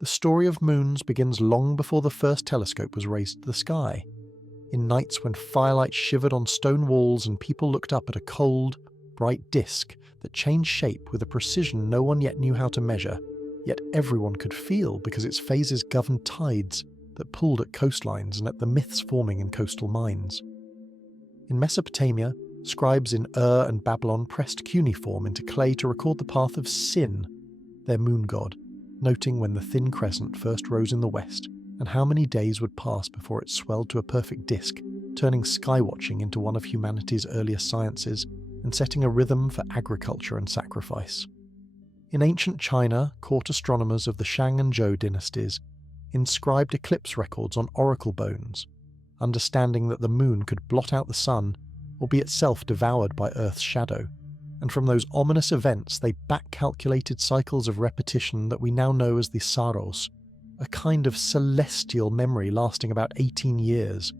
The story of moons begins long before the first telescope was raised to the sky. In nights when firelight shivered on stone walls and people looked up at a cold, bright disk that changed shape with a precision no one yet knew how to measure, yet everyone could feel because its phases governed tides that pulled at coastlines and at the myths forming in coastal mines. In Mesopotamia, scribes in Ur and Babylon pressed cuneiform into clay to record the path of Sin, their moon god, noting when the thin crescent first rose in the west and how many days would pass before it swelled to a perfect disk, turning skywatching into one of humanity's earliest sciences and setting a rhythm for agriculture and sacrifice. In ancient China, court astronomers of the Shang and Zhou dynasties inscribed eclipse records on oracle bones, understanding that the moon could blot out the sun or be itself devoured by Earth's shadow, and from those ominous events they back-calculated cycles of repetition that we now know as the Saros, a kind of celestial memory lasting about 18 years.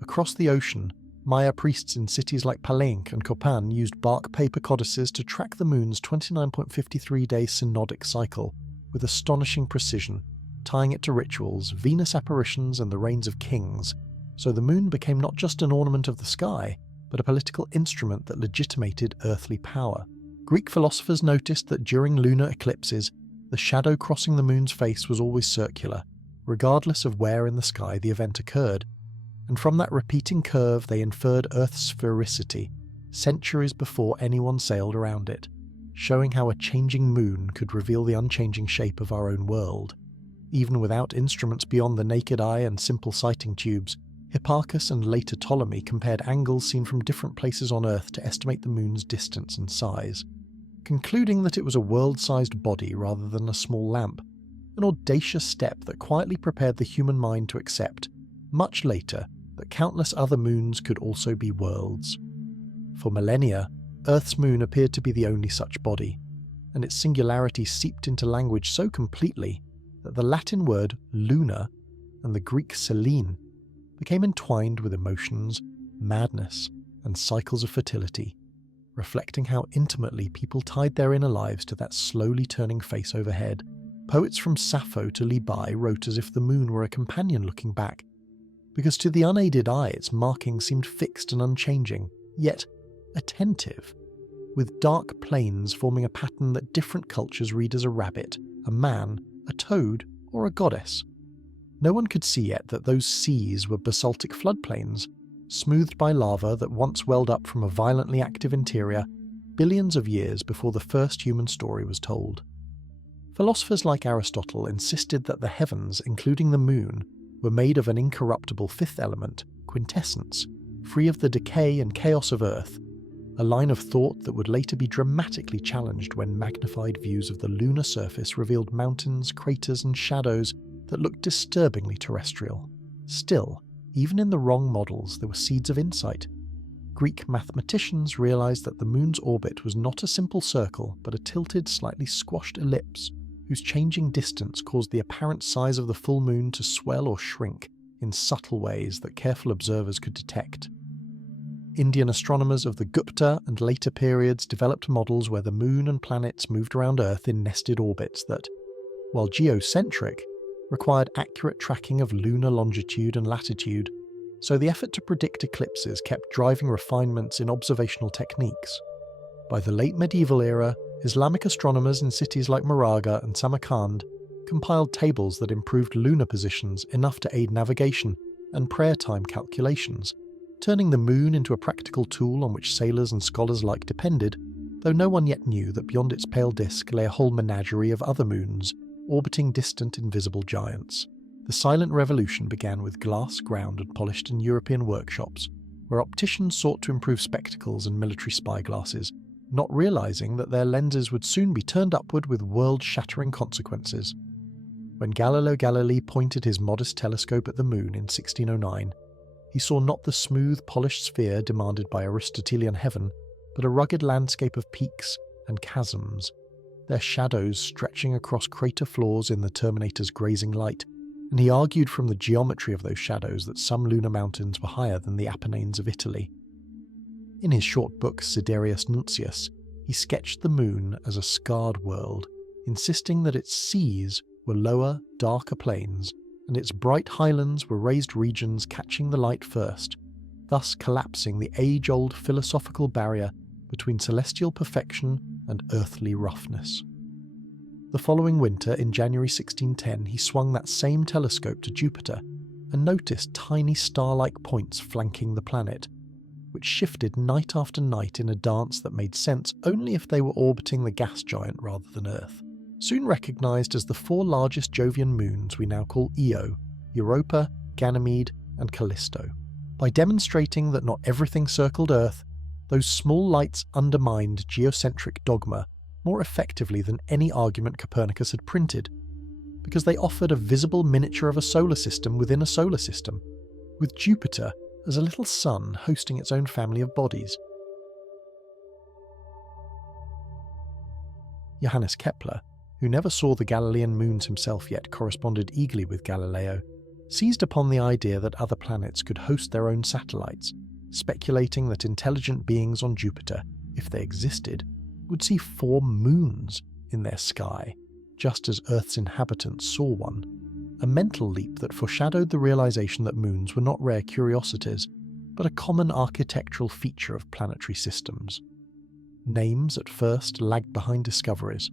Across the ocean, Maya priests in cities like Palenque and Copan used bark paper codices to track the moon's 29.53-day synodic cycle with astonishing precision, tying it to rituals, Venus apparitions and the reigns of kings, so the moon became not just an ornament of the sky, but a political instrument that legitimated earthly power. Greek philosophers noticed that during lunar eclipses, the shadow crossing the moon's face was always circular, regardless of where in the sky the event occurred, and from that repeating curve they inferred Earth's sphericity, centuries before anyone sailed around it, showing how a changing moon could reveal the unchanging shape of our own world. Even without instruments beyond the naked eye and simple sighting tubes, Hipparchus and later Ptolemy compared angles seen from different places on Earth to estimate the moon's distance and size, concluding that it was a world-sized body rather than a small lamp, an audacious step that quietly prepared the human mind to accept, much later, that countless other moons could also be worlds. For millennia, Earth's moon appeared to be the only such body, and its singularity seeped into language so completely that the Latin word lunar and the Greek selene became entwined with emotions, madness, and cycles of fertility, reflecting how intimately people tied their inner lives to that slowly turning face overhead. Poets from Sappho to Li Bai wrote as if the moon were a companion looking back, because to the unaided eye its marking seemed fixed and unchanging, yet attentive, with dark planes forming a pattern that different cultures read as a rabbit, a man, a toad, or a goddess. No one could see yet that those seas were basaltic floodplains, smoothed by lava that once welled up from a violently active interior, billions of years before the first human story was told. Philosophers like Aristotle insisted that the heavens, including the moon, were made of an incorruptible fifth element, quintessence, free of the decay and chaos of Earth, a line of thought that would later be dramatically challenged when magnified views of the lunar surface revealed mountains, craters, and shadows that looked disturbingly terrestrial. Still, even in the wrong models, there were seeds of insight. Greek mathematicians realized that the moon's orbit was not a simple circle, but a tilted, slightly squashed ellipse, whose changing distance caused the apparent size of the full moon to swell or shrink in subtle ways that careful observers could detect. Indian astronomers of the Gupta and later periods developed models where the moon and planets moved around Earth in nested orbits that, while geocentric, required accurate tracking of lunar longitude and latitude, so the effort to predict eclipses kept driving refinements in observational techniques. By the late medieval era, Islamic astronomers in cities like Moraga and Samarkand compiled tables that improved lunar positions enough to aid navigation and prayer time calculations, turning the moon into a practical tool on which sailors and scholars alike depended, though no one yet knew that beyond its pale disk lay a whole menagerie of other moons, orbiting distant invisible giants. The silent revolution began with glass ground and polished in European workshops, where opticians sought to improve spectacles and military spyglasses, not realizing that their lenses would soon be turned upward with world-shattering consequences. When Galileo Galilei pointed his modest telescope at the moon in 1609, he saw not the smooth, polished sphere demanded by Aristotelian heaven, but a rugged landscape of peaks and chasms, their shadows stretching across crater floors in the Terminator's grazing light, and he argued from the geometry of those shadows that some lunar mountains were higher than the Apennines of Italy. In his short book Sidereus Nuncius, he sketched the moon as a scarred world, insisting that its seas were lower, darker plains, and its bright highlands were raised regions catching the light first, thus collapsing the age-old philosophical barrier between celestial perfection and earthly roughness. The following winter, in January 1610, he swung that same telescope to Jupiter and noticed tiny star-like points flanking the planet, which shifted night after night in a dance that made sense only if they were orbiting the gas giant rather than Earth. Soon recognised as the four largest Jovian moons we now call Io, Europa, Ganymede, and Callisto. By demonstrating that not everything circled Earth, those small lights undermined geocentric dogma more effectively than any argument Copernicus had printed, because they offered a visible miniature of a solar system within a solar system, with Jupiter as a little sun hosting its own family of bodies. Johannes Kepler, who never saw the Galilean moons himself yet corresponded eagerly with Galileo, seized upon the idea that other planets could host their own satellites, speculating that intelligent beings on Jupiter, if they existed, would see 4 moons in their sky, just as Earth's inhabitants saw one, a mental leap that foreshadowed the realization that moons were not rare curiosities, but a common architectural feature of planetary systems. Names at first lagged behind discoveries,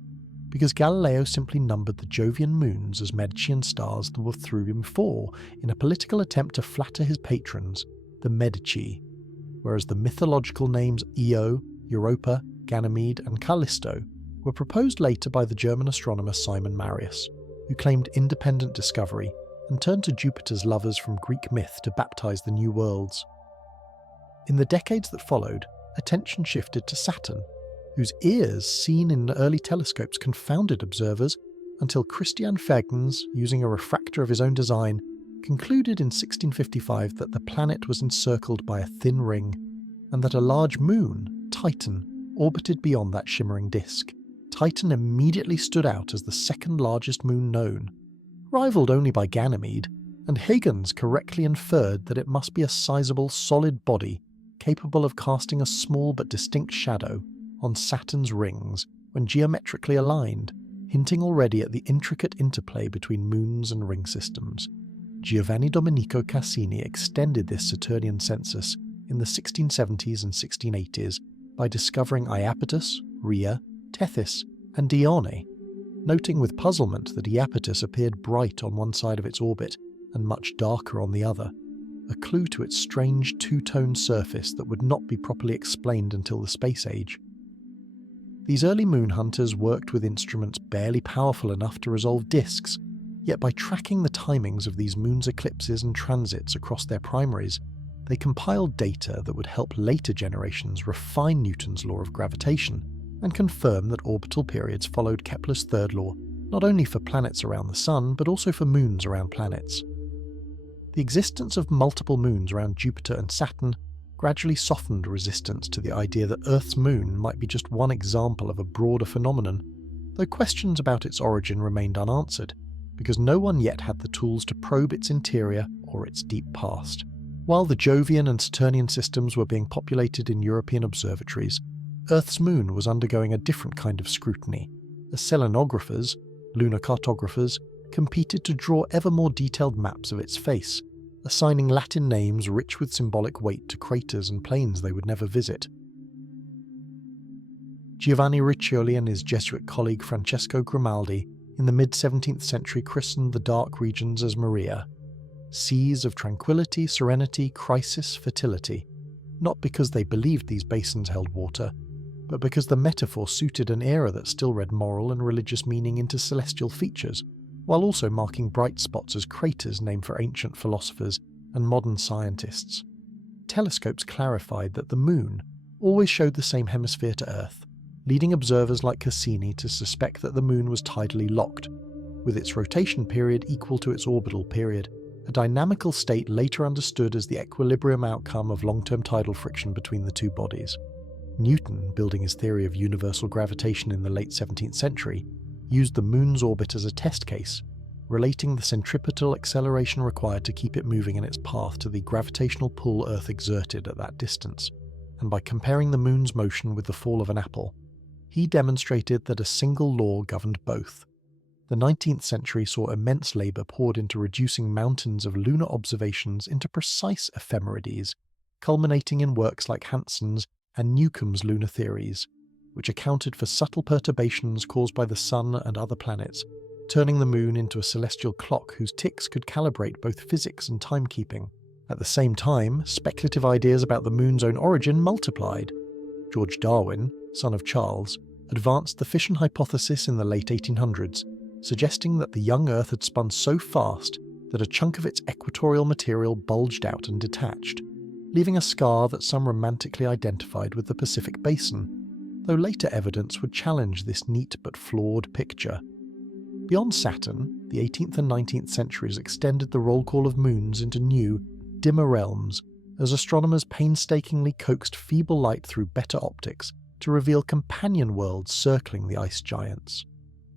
because Galileo simply numbered the Jovian moons as Medicean stars that were through him before in a political attempt to flatter his patrons, the Medici, whereas the mythological names Io, Europa, Ganymede, and Callisto were proposed later by the German astronomer Simon Marius, who claimed independent discovery and turned to Jupiter's lovers from Greek myth to baptize the new worlds. In the decades that followed, attention shifted to Saturn, whose ears seen in early telescopes confounded observers until Christian Huygens, using a refractor of his own design, concluded in 1655 that the planet was encircled by a thin ring, and that a large moon, Triton, orbited beyond that shimmering disk. Triton immediately stood out as the second largest moon known, rivaled only by Ganymede, and Huygens correctly inferred that it must be a sizable solid body capable of casting a small but distinct shadow on Saturn's rings when geometrically aligned, hinting already at the intricate interplay between moons and ring systems. Giovanni Domenico Cassini extended this Saturnian census in the 1670s and 1680s by discovering Iapetus, Rhea, Tethys, and Dione, noting with puzzlement that Iapetus appeared bright on one side of its orbit and much darker on the other, a clue to its strange two-tone surface that would not be properly explained until the space age. These early moon hunters worked with instruments barely powerful enough to resolve disks, yet by tracking the timings of these moons' eclipses and transits across their primaries, they compiled data that would help later generations refine Newton's law of gravitation and confirm that orbital periods followed Kepler's third law, not only for planets around the Sun, but also for moons around planets. The existence of multiple moons around Jupiter and Saturn gradually softened resistance to the idea that Earth's moon might be just one example of a broader phenomenon, though questions about its origin remained unanswered, because no one yet had the tools to probe its interior or its deep past. While the Jovian and Saturnian systems were being populated in European observatories, Earth's moon was undergoing a different kind of scrutiny, as selenographers, lunar cartographers, competed to draw ever more detailed maps of its face, assigning Latin names rich with symbolic weight to craters and plains they would never visit. Giovanni Riccioli and his Jesuit colleague Francesco Grimaldi in the mid-17th century christened the dark regions as Maria, seas of tranquility, serenity, crisis, fertility, not because they believed these basins held water, but because the metaphor suited an era that still read moral and religious meaning into celestial features, while also marking bright spots as craters named for ancient philosophers and modern scientists. Telescopes clarified that the moon always showed the same hemisphere to Earth, leading observers like Cassini to suspect that the moon was tidally locked, with its rotation period equal to its orbital period, a dynamical state later understood as the equilibrium outcome of long-term tidal friction between the two bodies. Newton, building his theory of universal gravitation in the late 17th century, used the moon's orbit as a test case, relating the centripetal acceleration required to keep it moving in its path to the gravitational pull Earth exerted at that distance, and by comparing the moon's motion with the fall of an apple, he demonstrated that a single law governed both. The 19th century saw immense labour poured into reducing mountains of lunar observations into precise ephemerides, culminating in works like Hansen's and Newcomb's lunar theories, which accounted for subtle perturbations caused by the Sun and other planets, turning the Moon into a celestial clock whose ticks could calibrate both physics and timekeeping. At the same time, speculative ideas about the Moon's own origin multiplied. George Darwin, son of Charles, advanced the fission hypothesis in the late 1800s, suggesting that the young Earth had spun so fast that a chunk of its equatorial material bulged out and detached, leaving a scar that some romantically identified with the Pacific Basin, though later evidence would challenge this neat but flawed picture. Beyond Saturn, the 18th and 19th centuries extended the roll call of moons into new, dimmer realms, as astronomers painstakingly coaxed feeble light through better optics to reveal companion worlds circling the ice giants.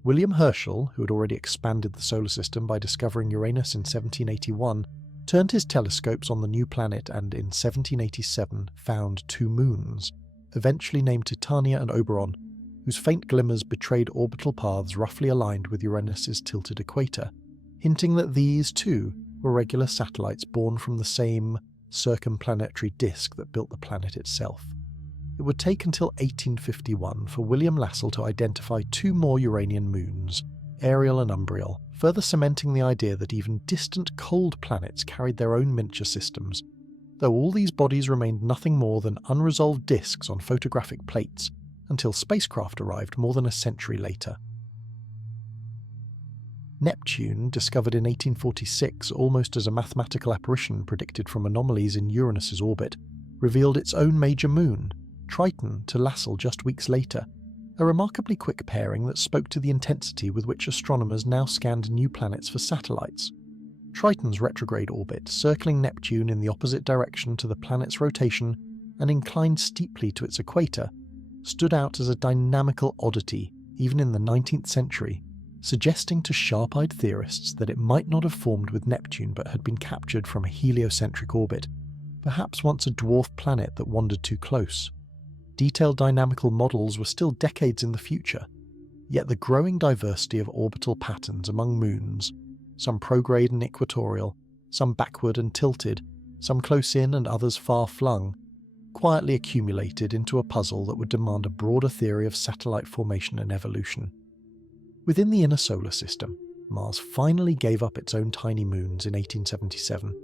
William Herschel, who had already expanded the solar system by discovering Uranus in 1781, turned his telescopes on the new planet and in 1787 found two moons, eventually named Titania and Oberon, whose faint glimmers betrayed orbital paths roughly aligned with Uranus's tilted equator, hinting that these, too, were regular satellites born from the same circumplanetary disk that built the planet itself. It would take until 1851 for William Lassell to identify two more Uranian moons, Ariel and Umbriel, further cementing the idea that even distant cold planets carried their own miniature systems, though all these bodies remained nothing more than unresolved disks on photographic plates until spacecraft arrived more than a century later. Neptune, discovered in 1846 almost as a mathematical apparition predicted from anomalies in Uranus's orbit, revealed its own major moon, Triton, to Lassell just weeks later, a remarkably quick pairing that spoke to the intensity with which astronomers now scanned new planets for satellites. Triton's retrograde orbit, circling Neptune in the opposite direction to the planet's rotation and inclined steeply to its equator, stood out as a dynamical oddity even in the 19th century, suggesting to sharp-eyed theorists that it might not have formed with Neptune but had been captured from a heliocentric orbit, perhaps once a dwarf planet that wandered too close. Detailed dynamical models were still decades in the future, yet the growing diversity of orbital patterns among moons, some prograde and equatorial, some backward and tilted, some close in and others far-flung, quietly accumulated into a puzzle that would demand a broader theory of satellite formation and evolution. Within the inner solar system, Mars finally gave up its own tiny moons in 1877,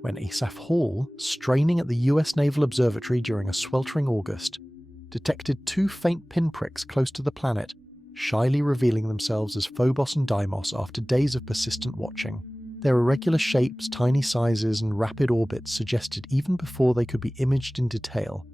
when Asaph Hall, straining at the US Naval Observatory during a sweltering August, detected two faint pinpricks close to the planet, shyly revealing themselves as Phobos and Deimos after days of persistent watching. Their irregular shapes, tiny sizes, and rapid orbits suggested even before they could be imaged in detail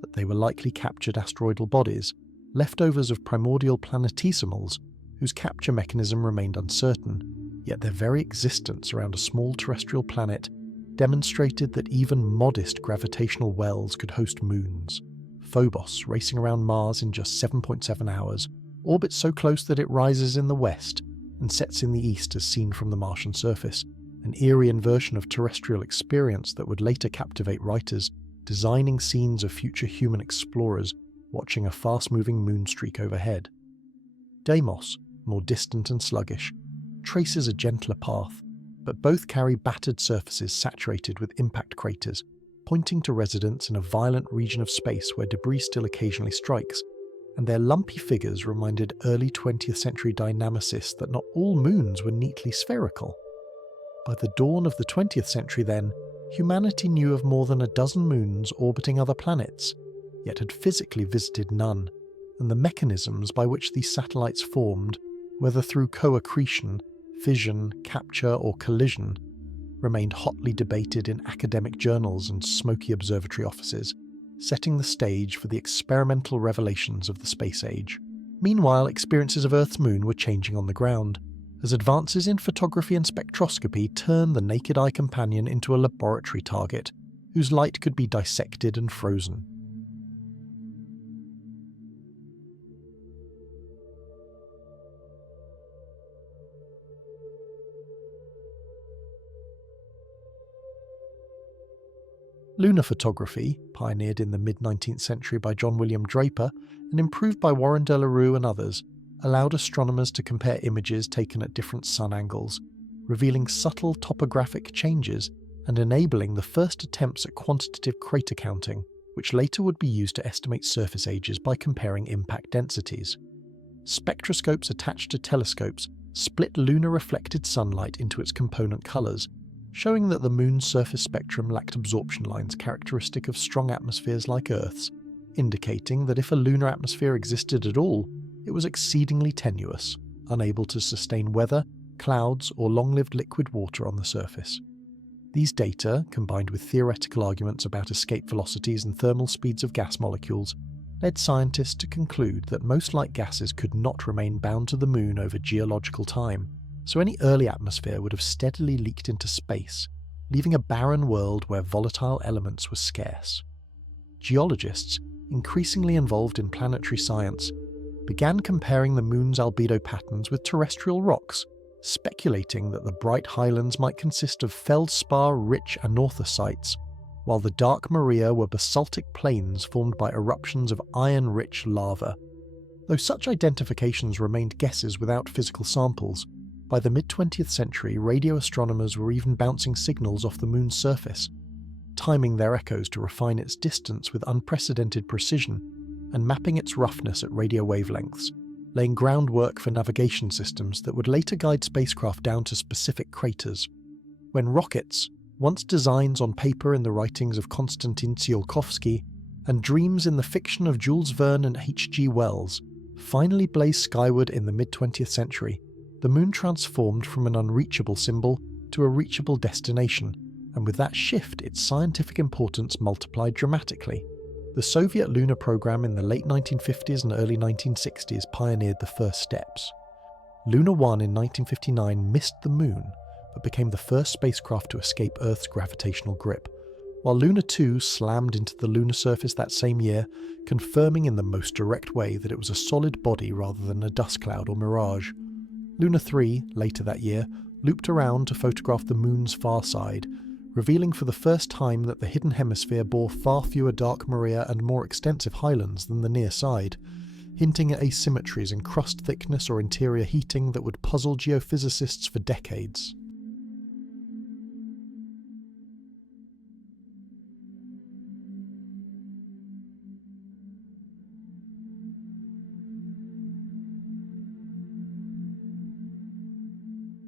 that they were likely captured asteroidal bodies, leftovers of primordial planetesimals whose capture mechanism remained uncertain, yet their very existence around a small terrestrial planet demonstrated that even modest gravitational wells could host moons. Phobos, racing around Mars in just 7.7 hours, orbits so close that it rises in the west and sets in the east as seen from the Martian surface, an eerie inversion of terrestrial experience that would later captivate writers designing scenes of future human explorers watching a fast-moving moonstreak overhead. Deimos, more distant and sluggish, traces a gentler path, but both carry battered surfaces saturated with impact craters, pointing to residents in a violent region of space where debris still occasionally strikes, and their lumpy figures reminded early 20th century dynamicists that not all moons were neatly spherical. By the dawn of the 20th century then, humanity knew of more than a dozen moons orbiting other planets, yet had physically visited none, and the mechanisms by which these satellites formed, whether through co-accretion, fission, capture, or collision, remained hotly debated in academic journals and smoky observatory offices, setting the stage for the experimental revelations of the space age. Meanwhile, experiences of Earth's moon were changing on the ground, as advances in photography and spectroscopy turned the naked eye companion into a laboratory target, whose light could be dissected and frozen. Lunar photography, pioneered in the mid-19th century by John William Draper and improved by Warren de la Rue and others, allowed astronomers to compare images taken at different sun angles, revealing subtle topographic changes and enabling the first attempts at quantitative crater counting, which later would be used to estimate surface ages by comparing impact densities. Spectroscopes attached to telescopes split lunar reflected sunlight into its component colours, showing that the Moon's surface spectrum lacked absorption lines characteristic of strong atmospheres like Earth's, indicating that if a lunar atmosphere existed at all, it was exceedingly tenuous, unable to sustain weather, clouds, or long-lived liquid water on the surface. These data, combined with theoretical arguments about escape velocities and thermal speeds of gas molecules, led scientists to conclude that most light gases could not remain bound to the Moon over geological time, so any early atmosphere would have steadily leaked into space, leaving a barren world where volatile elements were scarce. Geologists, increasingly involved in planetary science, began comparing the Moon's albedo patterns with terrestrial rocks, speculating that the bright highlands might consist of feldspar-rich anorthosites, while the dark maria were basaltic plains formed by eruptions of iron-rich lava. Though such identifications remained guesses without physical samples, by the mid-20th century radio astronomers were even bouncing signals off the Moon's surface, timing their echoes to refine its distance with unprecedented precision, and mapping its roughness at radio wavelengths, laying groundwork for navigation systems that would later guide spacecraft down to specific craters. When rockets, once designs on paper in the writings of Konstantin Tsiolkovsky, and dreams in the fiction of Jules Verne and H.G. Wells, finally blazed skyward in the mid-20th century, the Moon transformed from an unreachable symbol to a reachable destination, and with that shift its scientific importance multiplied dramatically. The Soviet lunar program in the late 1950s and early 1960s pioneered the first steps. Luna 1 in 1959 missed the Moon, but became the first spacecraft to escape Earth's gravitational grip, while Luna 2 slammed into the lunar surface that same year, confirming in the most direct way that it was a solid body rather than a dust cloud or mirage. Luna 3, later that year, looped around to photograph the Moon's far side, revealing for the first time that the hidden hemisphere bore far fewer dark maria and more extensive highlands than the near side, hinting at asymmetries in crust thickness or interior heating that would puzzle geophysicists for decades.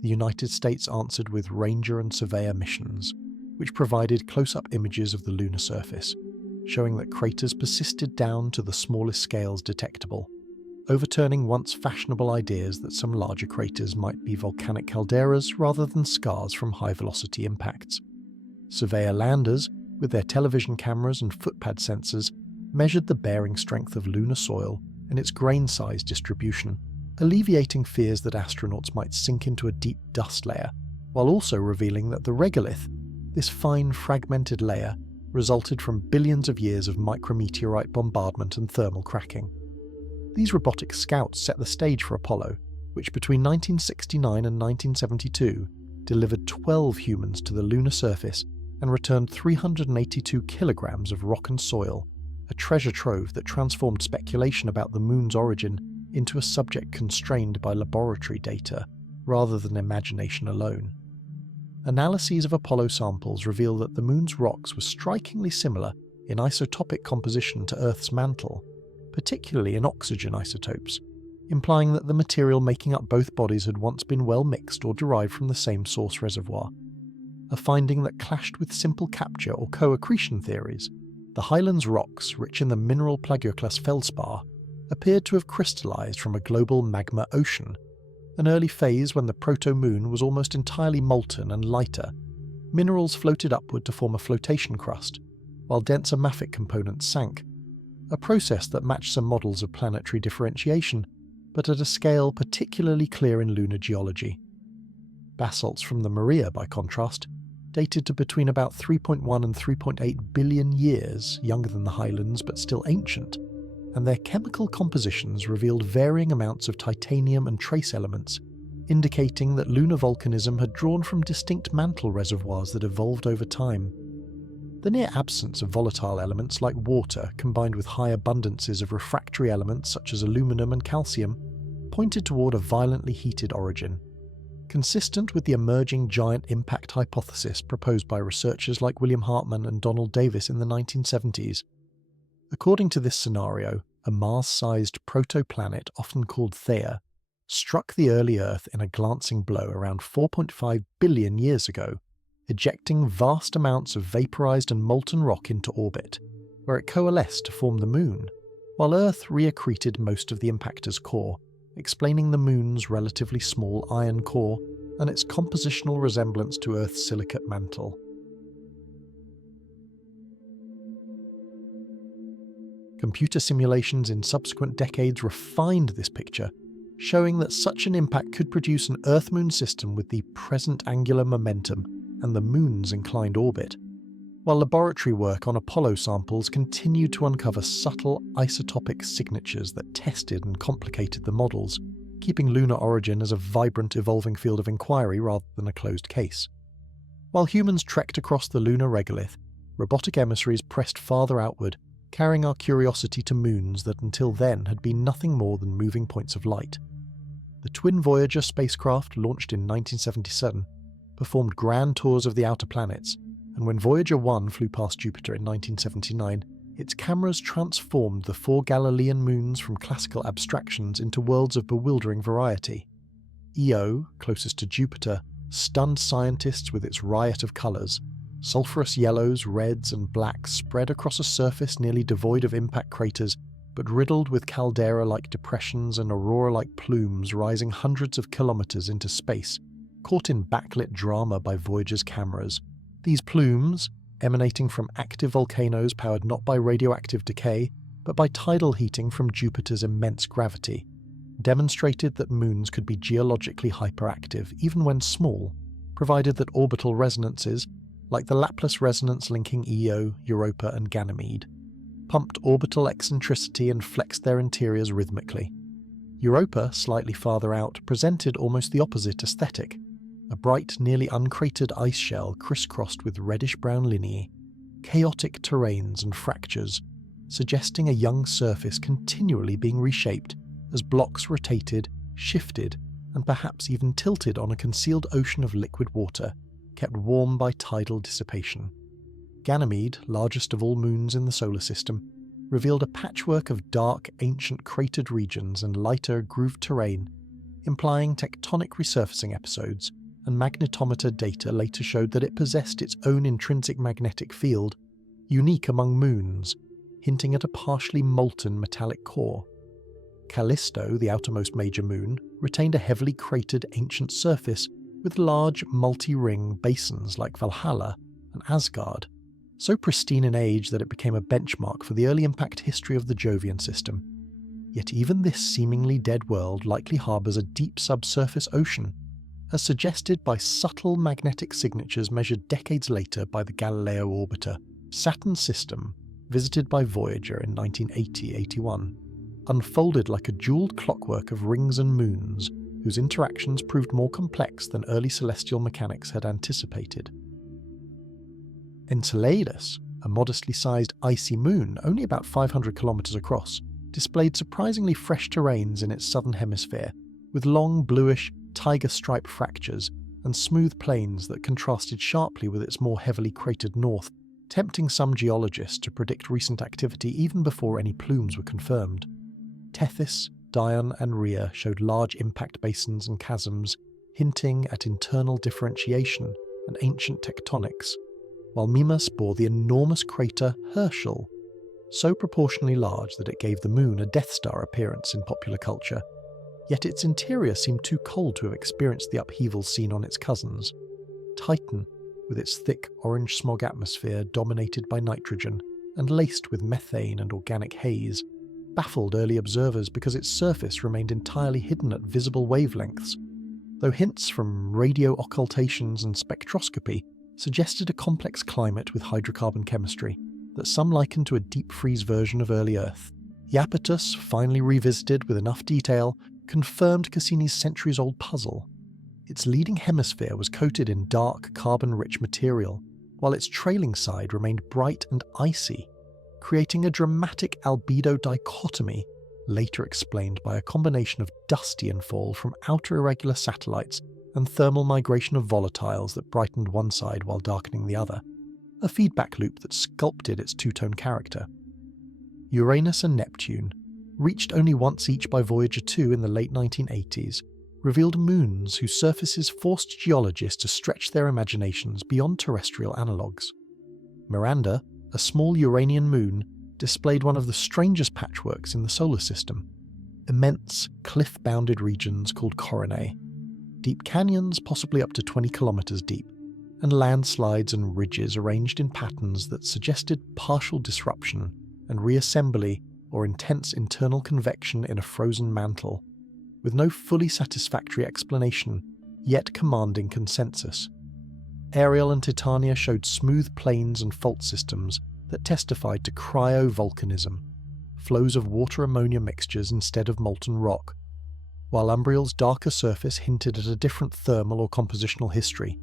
The United States answered with Ranger and Surveyor missions, which provided close-up images of the lunar surface, showing that craters persisted down to the smallest scales detectable, overturning once fashionable ideas that some larger craters might be volcanic calderas rather than scars from high-velocity impacts. Surveyor landers, with their television cameras and footpad sensors, measured the bearing strength of lunar soil and its grain size distribution, alleviating fears that astronauts might sink into a deep dust layer, while also revealing that the regolith, this fine fragmented layer, resulted from billions of years of micrometeorite bombardment and thermal cracking. These robotic scouts set the stage for Apollo, which between 1969 and 1972 delivered 12 humans to the lunar surface and returned 382 kilograms of rock and soil, a treasure trove that transformed speculation about the Moon's origin into a subject constrained by laboratory data, rather than imagination alone. Analyses of Apollo samples reveal that the Moon's rocks were strikingly similar in isotopic composition to Earth's mantle, particularly in oxygen isotopes, implying that the material making up both bodies had once been well mixed or derived from the same source reservoir. A finding that clashed with simple capture or co-accretion theories. The Highlands rocks, rich in the mineral plagioclase feldspar, appeared to have crystallized from a global magma ocean, an early phase when the proto-moon was almost entirely molten and lighter. Minerals floated upward to form a flotation crust, while denser mafic components sank, a process that matched some models of planetary differentiation, but at a scale particularly clear in lunar geology. Basalts from the Maria, by contrast, dated to between about 3.1 and 3.8 billion years, younger than the Highlands but still ancient, and their chemical compositions revealed varying amounts of titanium and trace elements, indicating that lunar volcanism had drawn from distinct mantle reservoirs that evolved over time. The near absence of volatile elements like water, combined with high abundances of refractory elements such as aluminum and calcium, pointed toward a violently heated origin, consistent with the emerging giant impact hypothesis proposed by researchers like William Hartmann and Donald Davis in the 1970s. According to this scenario, a Mars-sized protoplanet, often called Theia, struck the early Earth in a glancing blow around 4.5 billion years ago, ejecting vast amounts of vaporized and molten rock into orbit, where it coalesced to form the Moon, while Earth reaccreted most of the impactor's core, explaining the Moon's relatively small iron core and its compositional resemblance to Earth's silicate mantle. Computer simulations in subsequent decades refined this picture, showing that such an impact could produce an Earth-Moon system with the present angular momentum and the Moon's inclined orbit, while laboratory work on Apollo samples continued to uncover subtle isotopic signatures that tested and complicated the models, keeping lunar origin as a vibrant, evolving field of inquiry rather than a closed case. While humans trekked across the lunar regolith, robotic emissaries pressed farther outward, carrying our curiosity to moons that until then had been nothing more than moving points of light. The twin Voyager spacecraft, launched in 1977, performed grand tours of the outer planets, and when Voyager 1 flew past Jupiter in 1979, its cameras transformed the 4 Galilean moons from classical abstractions into worlds of bewildering variety. Io, closest to Jupiter, stunned scientists with its riot of colours. Sulphurous yellows, reds and blacks spread across a surface nearly devoid of impact craters, but riddled with caldera-like depressions and aurora-like plumes rising hundreds of kilometres into space, caught in backlit drama by Voyager's cameras. These plumes, emanating from active volcanoes powered not by radioactive decay, but by tidal heating from Jupiter's immense gravity, demonstrated that moons could be geologically hyperactive even when small, provided that orbital resonances, like the Laplace resonance linking Io, Europa and Ganymede, pumped orbital eccentricity and flexed their interiors rhythmically. Europa, slightly farther out, presented almost the opposite aesthetic, a bright, nearly uncratered ice shell crisscrossed with reddish-brown lineae, chaotic terrains and fractures, suggesting a young surface continually being reshaped as blocks rotated, shifted, and perhaps even tilted on a concealed ocean of liquid water, kept warm by tidal dissipation. Ganymede, largest of all moons in the solar system, revealed a patchwork of dark, ancient cratered regions and lighter, grooved terrain, implying tectonic resurfacing episodes, and magnetometer data later showed that it possessed its own intrinsic magnetic field, unique among moons, hinting at a partially molten metallic core. Callisto, the outermost major moon, retained a heavily cratered ancient surface with large multi-ring basins like Valhalla and Asgard, so pristine in age that it became a benchmark for the early impact history of the Jovian system. Yet even this seemingly dead world likely harbours a deep subsurface ocean, as suggested by subtle magnetic signatures measured decades later by the Galileo orbiter, Saturn's system, visited by Voyager in 1980-81, unfolded like a jeweled clockwork of rings and moons, whose interactions proved more complex than early celestial mechanics had anticipated. Enceladus, a modestly sized icy moon only about 500 kilometres across, displayed surprisingly fresh terrains in its southern hemisphere, with long bluish, tiger-stripe fractures and smooth plains that contrasted sharply with its more heavily cratered north, tempting some geologists to predict recent activity even before any plumes were confirmed. Tethys, Dione and Rhea showed large impact basins and chasms, hinting at internal differentiation and ancient tectonics, while Mimas bore the enormous crater Herschel, so proportionally large that it gave the Moon a Death Star appearance in popular culture. Yet its interior seemed too cold to have experienced the upheavals seen on its cousins. Titan, with its thick orange smog atmosphere dominated by nitrogen and laced with methane and organic haze, baffled early observers because its surface remained entirely hidden at visible wavelengths, though hints from radio occultations and spectroscopy suggested a complex climate with hydrocarbon chemistry that some likened to a deep-freeze version of early Earth. Iapetus, finally revisited with enough detail, confirmed Cassini's centuries-old puzzle. Its leading hemisphere was coated in dark, carbon-rich material, while its trailing side remained bright and icy, creating a dramatic albedo dichotomy later explained by a combination of dusty infall from outer irregular satellites and thermal migration of volatiles that brightened one side while darkening the other, a feedback loop that sculpted its two-tone character. Uranus and Neptune, reached only once each by Voyager 2 in the late 1980s, revealed moons whose surfaces forced geologists to stretch their imaginations beyond terrestrial analogues. Miranda, a small Uranian moon, displayed one of the strangest patchworks in the solar system: immense, cliff-bounded regions called coronae, deep canyons possibly up to 20 kilometers deep, and landslides and ridges arranged in patterns that suggested partial disruption and reassembly or intense internal convection in a frozen mantle, with no fully satisfactory explanation, yet commanding consensus. Ariel and Titania showed smooth plains and fault systems that testified to cryovolcanism, flows of water-ammonia mixtures instead of molten rock, while Umbriel's darker surface hinted at a different thermal or compositional history,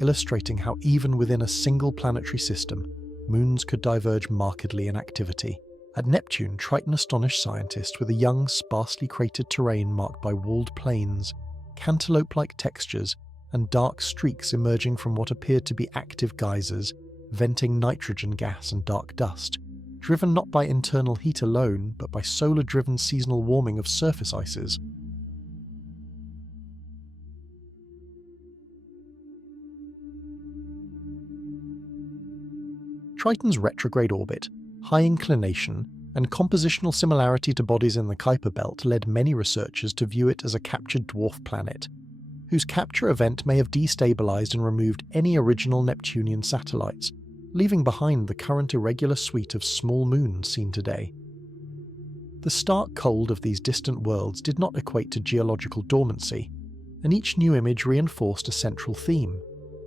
illustrating how even within a single planetary system, moons could diverge markedly in activity. At Neptune, Triton astonished scientists with a young, sparsely cratered terrain marked by walled plains, cantaloupe-like textures, and dark streaks emerging from what appeared to be active geysers, venting nitrogen gas and dark dust, driven not by internal heat alone, but by solar-driven seasonal warming of surface ices. Triton's retrograde orbit, high inclination, and compositional similarity to bodies in the Kuiper belt led many researchers to view it as a captured dwarf planet, whose capture event may have destabilized and removed any original Neptunian satellites, leaving behind the current irregular suite of small moons seen today. The stark cold of these distant worlds did not equate to geological dormancy, and each new image reinforced a central theme.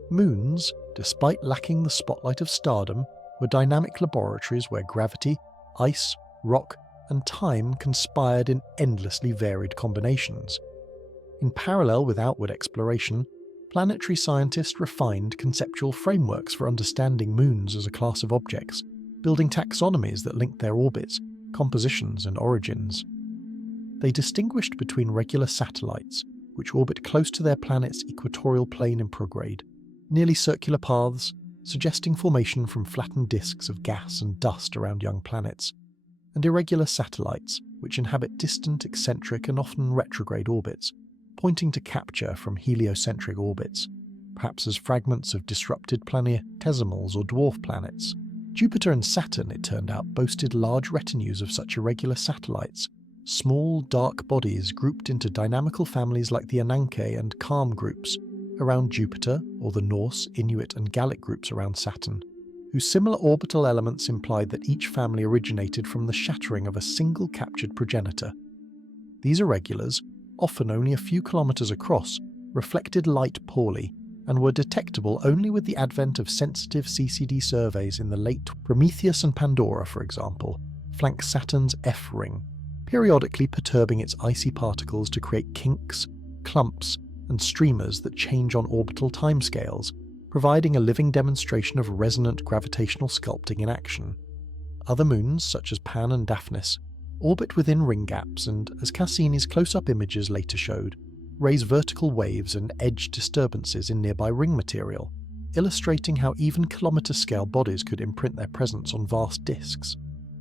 Moons, despite lacking the spotlight of stardom, were dynamic laboratories where gravity, ice, rock, and time conspired in endlessly varied combinations. In parallel with outward exploration, planetary scientists refined conceptual frameworks for understanding moons as a class of objects, building taxonomies that linked their orbits, compositions, and origins. They distinguished between regular satellites, which orbit close to their planet's equatorial plane in prograde, nearly circular paths, suggesting formation from flattened disks of gas and dust around young planets, and irregular satellites, which inhabit distant, eccentric, and often retrograde orbits, pointing to capture from heliocentric orbits, perhaps as fragments of disrupted planetesimals or dwarf planets. Jupiter and Saturn, it turned out, boasted large retinues of such irregular satellites, small, dark bodies grouped into dynamical families like the Ananke and Calm groups around Jupiter, or the Norse, Inuit, and Gallic groups around Saturn, whose similar orbital elements implied that each family originated from the shattering of a single captured progenitor. These irregulars, often only a few kilometers across, reflected light poorly, and were detectable only with the advent of sensitive CCD surveys in the late Prometheus and Pandora, for example, flank Saturn's F ring, periodically perturbing its icy particles to create kinks, clumps, and streamers that change on orbital timescales, providing a living demonstration of resonant gravitational sculpting in action. Other moons, such as Pan and Daphnis, orbit within ring gaps and, as Cassini's close-up images later showed, raise vertical waves and edge disturbances in nearby ring material, illustrating how even kilometre-scale bodies could imprint their presence on vast disks.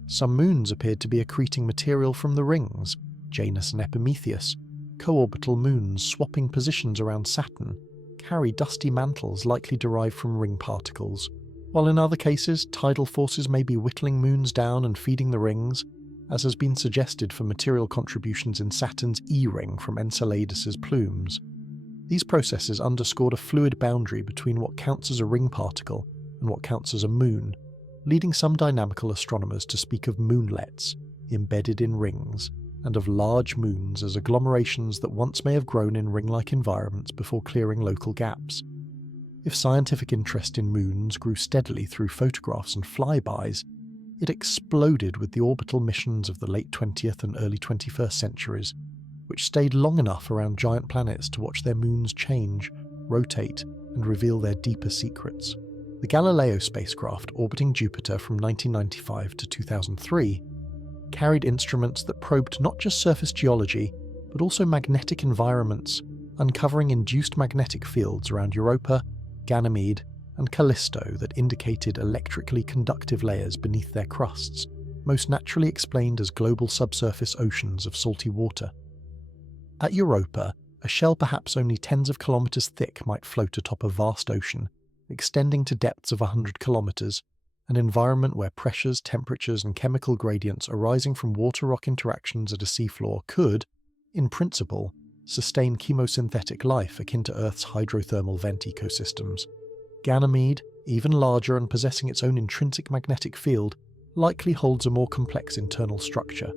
Some moons appeared to be accreting material from the rings, Janus and Epimetheus. Co-orbital moons swapping positions around Saturn carry dusty mantles likely derived from ring particles, while in other cases tidal forces may be whittling moons down and feeding the rings, as has been suggested for material contributions in Saturn's E-ring from Enceladus's plumes. These processes underscored a fluid boundary between what counts as a ring particle and what counts as a moon, leading some dynamical astronomers to speak of moonlets, embedded in rings, and of large moons as agglomerations that once may have grown in ring-like environments before clearing local gaps. If scientific interest in moons grew steadily through photographs and flybys, it exploded with the orbital missions of the late 20th and early 21st centuries, which stayed long enough around giant planets to watch their moons change, rotate, and reveal their deeper secrets. The Galileo spacecraft orbiting Jupiter from 1995 to 2003 carried instruments that probed not just surface geology, but also magnetic environments, uncovering induced magnetic fields around Europa, Ganymede, and Callisto that indicated electrically conductive layers beneath their crusts, most naturally explained as global subsurface oceans of salty water. At Europa, a shell perhaps only tens of kilometers thick might float atop a vast ocean, extending to depths of 100 kilometers, an environment where pressures, temperatures, and chemical gradients arising from water-rock interactions at a seafloor could, in principle, sustain chemosynthetic life akin to Earth's hydrothermal vent ecosystems. Ganymede, even larger and possessing its own intrinsic magnetic field, likely holds a more complex internal structure,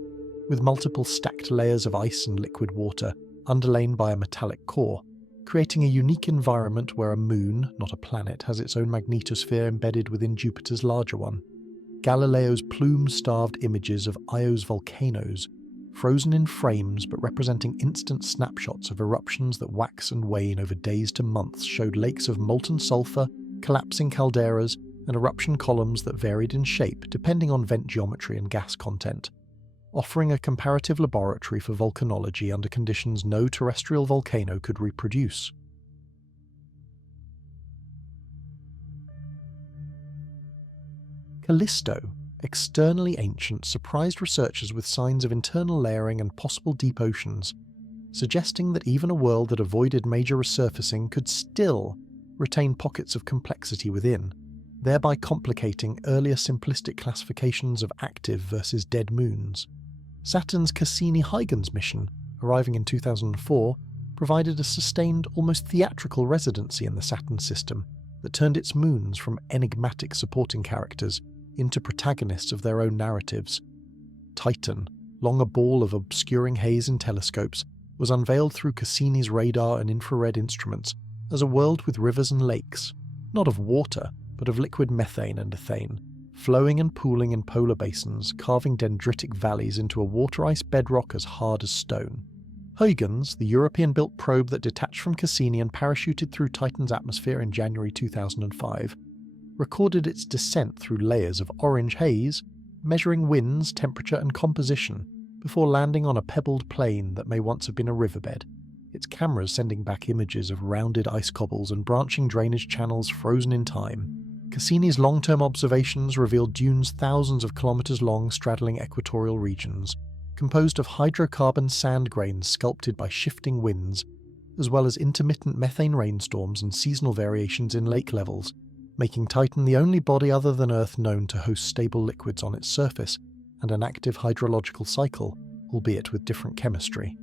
with multiple stacked layers of ice and liquid water underlain by a metallic core, creating a unique environment where a moon, not a planet, has its own magnetosphere embedded within Jupiter's larger one. Galileo's plume-starved images of Io's volcanoes, frozen in frames but representing instant snapshots of eruptions that wax and wane over days to months, showed lakes of molten sulfur, collapsing calderas, and eruption columns that varied in shape depending on vent geometry and gas content, offering a comparative laboratory for volcanology under conditions no terrestrial volcano could reproduce. Callisto, externally ancient, surprised researchers with signs of internal layering and possible deep oceans, suggesting that even a world that avoided major resurfacing could still retain pockets of complexity within, thereby complicating earlier simplistic classifications of active versus dead moons. Saturn's Cassini-Huygens mission, arriving in 2004, provided a sustained, almost theatrical residency in the Saturn system that turned its moons from enigmatic supporting characters into protagonists of their own narratives. Titan, long a ball of obscuring haze in telescopes, was unveiled through Cassini's radar and infrared instruments as a world with rivers and lakes, not of water, but of liquid methane and ethane, flowing and pooling in polar basins, carving dendritic valleys into a water-ice bedrock as hard as stone. Huygens, the European-built probe that detached from Cassini and parachuted through Titan's atmosphere in January 2005, recorded its descent through layers of orange haze, measuring winds, temperature, and composition, before landing on a pebbled plain that may once have been a riverbed, its cameras sending back images of rounded ice cobbles and branching drainage channels frozen in time. Cassini's long-term observations revealed dunes thousands of kilometers long straddling equatorial regions, composed of hydrocarbon sand grains sculpted by shifting winds, as well as intermittent methane rainstorms and seasonal variations in lake levels, making Titan the only body other than Earth known to host stable liquids on its surface and an active hydrological cycle, albeit with different chemistry.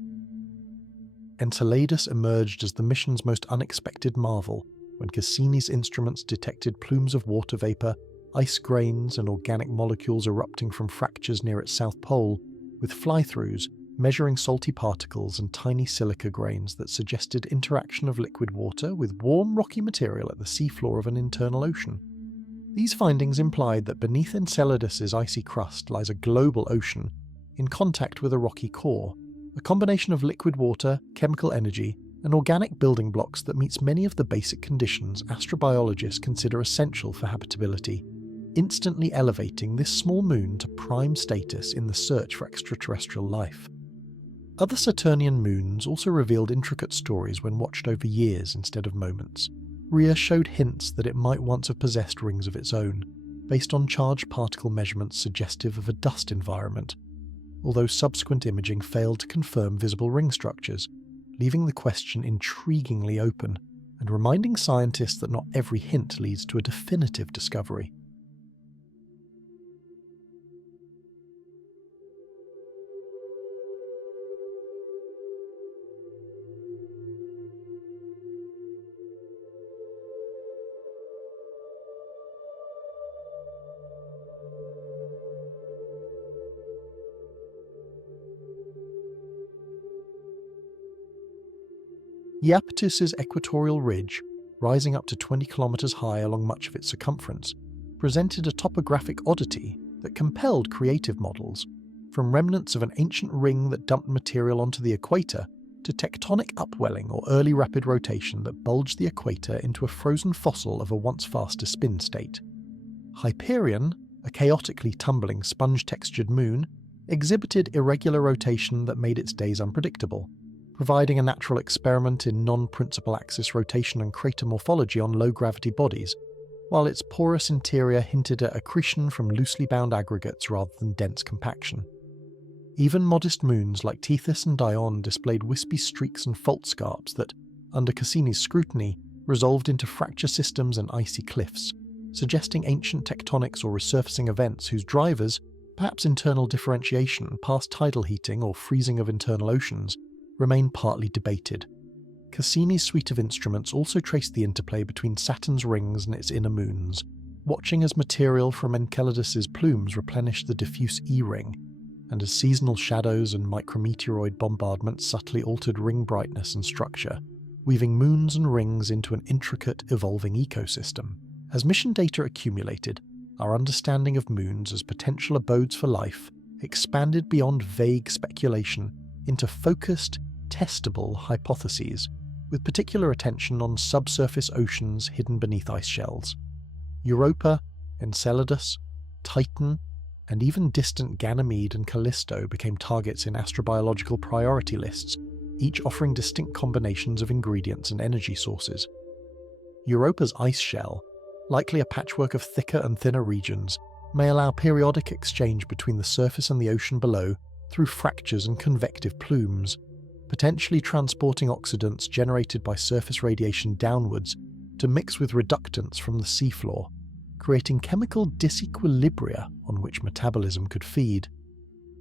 Enceladus emerged as the mission's most unexpected marvel, when Cassini's instruments detected plumes of water vapor, ice grains, and organic molecules erupting from fractures near its south pole, with fly-throughs measuring salty particles and tiny silica grains that suggested interaction of liquid water with warm rocky material at the seafloor of an internal ocean. These findings implied that beneath Enceladus's icy crust lies a global ocean in contact with a rocky core, a combination of liquid water, chemical energy, and organic building blocks that meets many of the basic conditions astrobiologists consider essential for habitability, instantly elevating this small moon to prime status in the search for extraterrestrial life. Other Saturnian moons also revealed intricate stories when watched over years instead of moments. Rhea showed hints that it might once have possessed rings of its own, based on charged particle measurements suggestive of a dust environment, although subsequent imaging failed to confirm visible ring structures, leaving the question intriguingly open and reminding scientists that not every hint leads to a definitive discovery. Iapetus's equatorial ridge, rising up to 20 kilometers high along much of its circumference, presented a topographic oddity that compelled creative models, from remnants of an ancient ring that dumped material onto the equator to tectonic upwelling or early rapid rotation that bulged the equator into a frozen fossil of a once faster spin state. Hyperion, a chaotically tumbling sponge-textured moon, exhibited irregular rotation that made its days unpredictable, providing a natural experiment in non-principal axis rotation and crater morphology on low-gravity bodies, while its porous interior hinted at accretion from loosely bound aggregates rather than dense compaction. Even modest moons like Tethys and Dione displayed wispy streaks and fault scarps that, under Cassini's scrutiny, resolved into fracture systems and icy cliffs, suggesting ancient tectonics or resurfacing events whose drivers, perhaps internal differentiation, past tidal heating or freezing of internal oceans, remain partly debated. Cassini's suite of instruments also traced the interplay between Saturn's rings and its inner moons, watching as material from Enceladus's plumes replenished the diffuse E-ring, and as seasonal shadows and micrometeoroid bombardments subtly altered ring brightness and structure, weaving moons and rings into an intricate, evolving ecosystem. As mission data accumulated, our understanding of moons as potential abodes for life expanded beyond vague speculation into focused, testable hypotheses, with particular attention on subsurface oceans hidden beneath ice shells. Europa, Enceladus, Triton, and even distant Ganymede and Callisto became targets in astrobiological priority lists, each offering distinct combinations of ingredients and energy sources. Europa's ice shell, likely a patchwork of thicker and thinner regions, may allow periodic exchange between the surface and the ocean below through fractures and convective plumes, potentially transporting oxidants generated by surface radiation downwards to mix with reductants from the seafloor, creating chemical disequilibria on which metabolism could feed.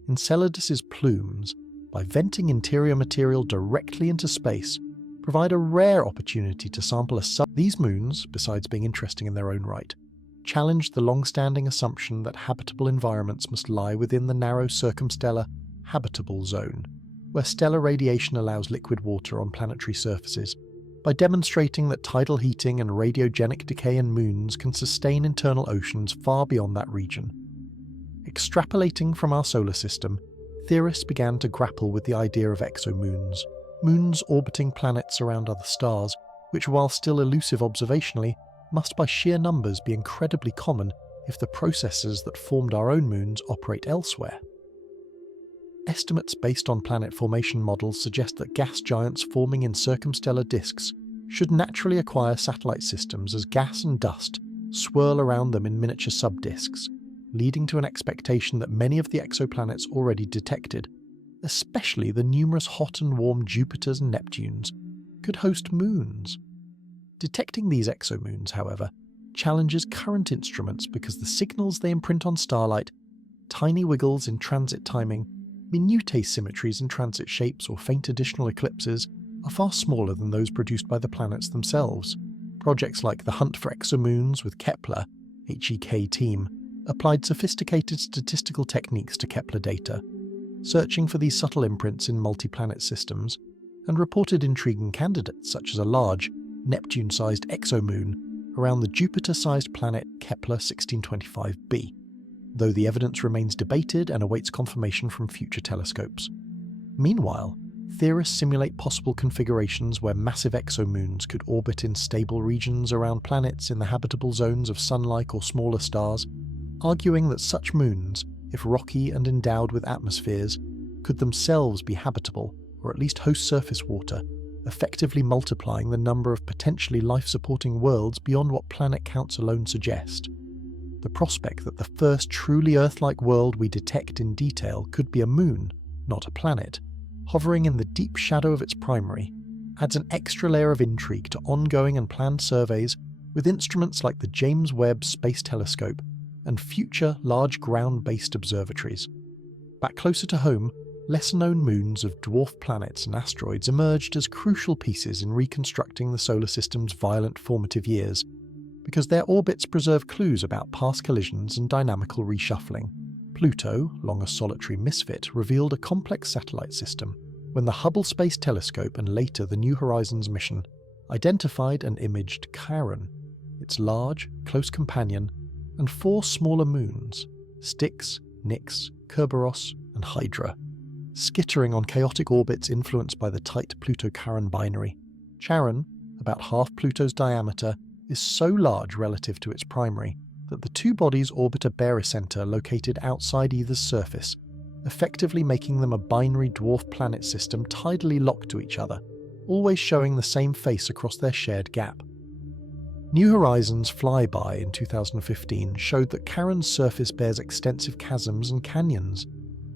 Enceladus's plumes, by venting interior material directly into space, provide a rare opportunity to sample These moons, besides being interesting in their own right, challenged the long-standing assumption that habitable environments must lie within the narrow circumstellar habitable zone, where stellar radiation allows liquid water on planetary surfaces, by demonstrating that tidal heating and radiogenic decay in moons can sustain internal oceans far beyond that region. Extrapolating from our solar system, theorists began to grapple with the idea of exomoons, moons orbiting planets around other stars, which, while still elusive observationally, must by sheer numbers be incredibly common if the processes that formed our own moons operate elsewhere. Estimates based on planet formation models suggest that gas giants forming in circumstellar disks should naturally acquire satellite systems as gas and dust swirl around them in miniature subdisks, leading to an expectation that many of the exoplanets already detected, especially the numerous hot and warm Jupiters and Neptunes, could host moons. Detecting these exomoons, however, challenges current instruments because the signals they imprint on starlight, tiny wiggles in transit timing, minute asymmetries in transit shapes or faint additional eclipses, are far smaller than those produced by the planets themselves. Projects like the Hunt for Exomoons with Kepler, HEK team, applied sophisticated statistical techniques to Kepler data, searching for these subtle imprints in multi-planet systems, and reported intriguing candidates such as a large, Neptune-sized exomoon around the Jupiter-sized planet Kepler 1625b, though the evidence remains debated and awaits confirmation from future telescopes. Meanwhile, theorists simulate possible configurations where massive exomoons could orbit in stable regions around planets in the habitable zones of Sun-like or smaller stars, arguing that such moons, if rocky and endowed with atmospheres, could themselves be habitable or at least host surface water, effectively multiplying the number of potentially life-supporting worlds beyond what planet counts alone suggest. The prospect that the first truly Earth-like world we detect in detail could be a moon, not a planet, hovering in the deep shadow of its primary, adds an extra layer of intrigue to ongoing and planned surveys with instruments like the James Webb Space Telescope and future large ground-based observatories. Back closer to home, lesser-known moons of dwarf planets and asteroids emerged as crucial pieces in reconstructing the solar system's violent formative years, because their orbits preserve clues about past collisions and dynamical reshuffling. Pluto, long a solitary misfit, revealed a complex satellite system when the Hubble Space Telescope and later the New Horizons mission identified and imaged Charon, its large, close companion, and 4 smaller moons, Styx, Nix, Kerberos, and Hydra, skittering on chaotic orbits influenced by the tight Pluto-Charon binary. Charon, about half Pluto's diameter, is so large relative to its primary that the two bodies orbit a barycenter located outside either's surface, effectively making them a binary dwarf planet system tidally locked to each other, always showing the same face across their shared gap. New Horizons flyby in 2015 showed that Charon's surface bears extensive chasms and canyons,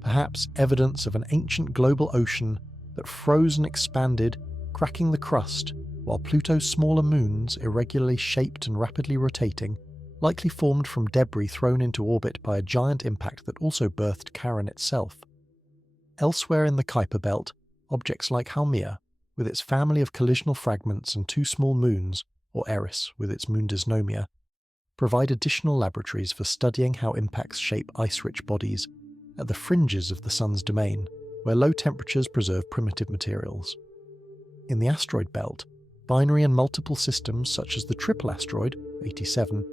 perhaps evidence of an ancient global ocean that froze and expanded, cracking the crust, while Pluto's smaller moons, irregularly shaped and rapidly rotating, likely formed from debris thrown into orbit by a giant impact that also birthed Charon itself. Elsewhere in the Kuiper belt, objects like Haumea, with its family of collisional fragments and two small moons, or Eris with its moon dysnomia, provide additional laboratories for studying how impacts shape ice-rich bodies at the fringes of the Sun's domain, where low temperatures preserve primitive materials. In the asteroid belt, binary and multiple systems such as the triple asteroid, 87,